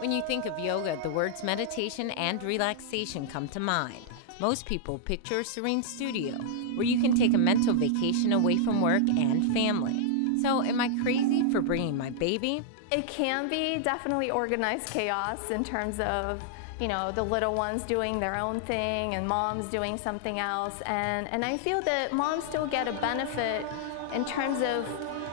When you think of yoga, the words meditation and relaxation come to mind. Most people picture a serene studio where you can take a mental vacation away from work and family. So am I crazy for bringing my baby? It can be definitely organized chaos in terms of, you know, the little ones doing their own thing and mom's doing something else. And I feel that moms still get a benefit in terms of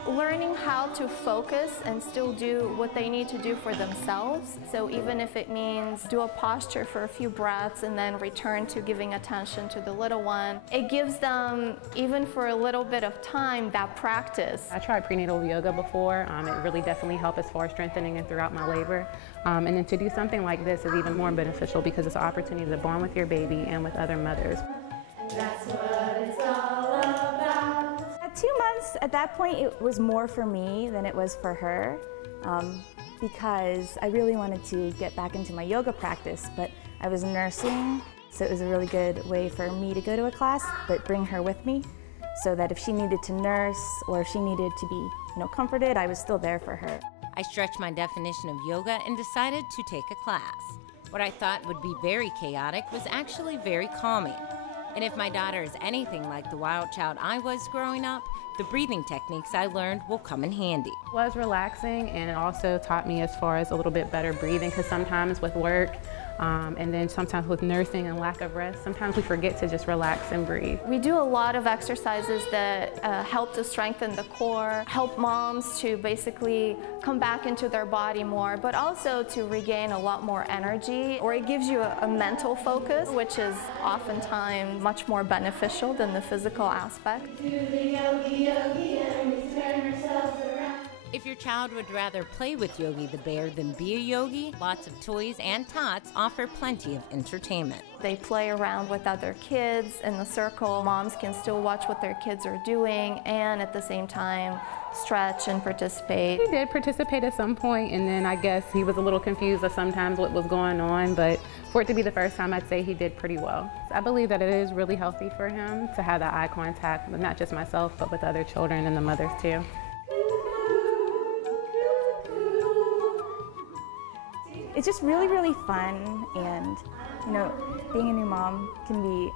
learning how to focus and still do what they need to do for themselves. So even if it means do a posture for a few breaths and then return to giving attention to the little one, it gives them, even for a little bit of time, that practice. I tried prenatal yoga before. It really definitely helped as far as strengthening and throughout my labor. And then to do something like this is even more beneficial because it's an opportunity to bond with your baby and with other mothers. That's what it's all about. At 2 months, at that point, it was more for me than it was for her because I really wanted to get back into my yoga practice, but I was nursing, so it was a really good way for me to go to a class, but bring her with me so that if she needed to nurse or if she needed to be, comforted, I was still there for her. I stretched my definition of yoga and decided to take a class. What I thought would be very chaotic was actually very calming. And if my daughter is anything like the wild child I was growing up, the breathing techniques I learned will come in handy. It was relaxing, and it also taught me as far as a little bit better breathing, because sometimes with work and then sometimes with nursing and lack of rest, sometimes we forget to just relax and breathe. We do a lot of exercises that help to strengthen the core, help moms to basically come back into their body more, but also to regain a lot more energy, or it gives you a mental focus, which is oftentimes much more beneficial than the physical aspect. Do the yogi yogi and we turn ourselves around. If your child would rather play with Yogi the Bear than be a yogi, lots of toys and tots offer plenty of entertainment. They play around with other kids in the circle. Moms can still watch what their kids are doing and at the same time stretch and participate. He did participate at some point, and then I guess he was a little confused of sometimes what was going on, but for it to be the first time, I'd say he did pretty well. I believe that it is really healthy for him to have that eye contact with not just myself, but with other children and the mothers too. It's just really, really fun, and being a new mom can be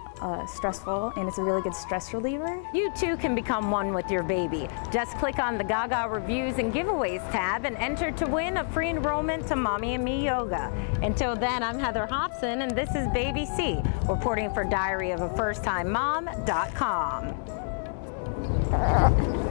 stressful, and it's a really good stress reliever. You too can become one with your baby. Just click on the Gaga Reviews and Giveaways tab and enter to win a free enrollment to Mommy and Me Yoga. Until then, I'm Heather Hopson, and this is Baby C, reporting for diaryofafirsttime.com.